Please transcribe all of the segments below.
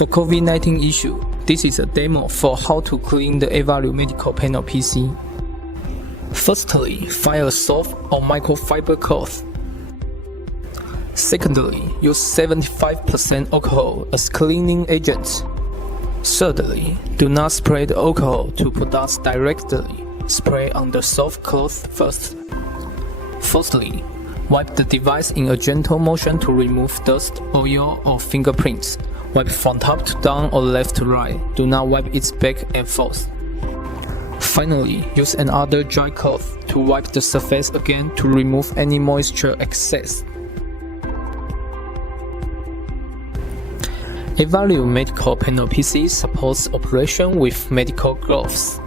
For COVID-19 issue, this is a demo for how to clean the Avalue medical panel PC. Firstly, find a soft or microfiber cloth. Secondly, use 75% alcohol as cleaning agent. Thirdly, do not spray the alcohol to products directly. Spray on the soft cloth first. Fourthly, wipe the device in a gentle motion to remove dust, oil, or fingerprints. Wipe from top to down or left to right. Do not wipe its back and forth. Finally, use another dry cloth to wipe the surface again to remove any moisture excess. Avalue medical panel PC supports operation with medical gloves.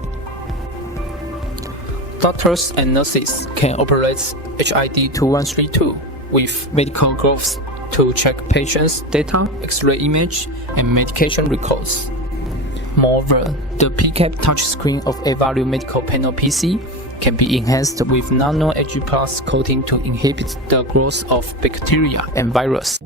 Doctors and nurses can operate HID 2132 with medical gloves to check patients' data, X-ray image, and medication records. Moreover, the PCAP touchscreen of Avalue medical panel PC can be enhanced with nano Ag+ coating to inhibit the growth of bacteria and virus.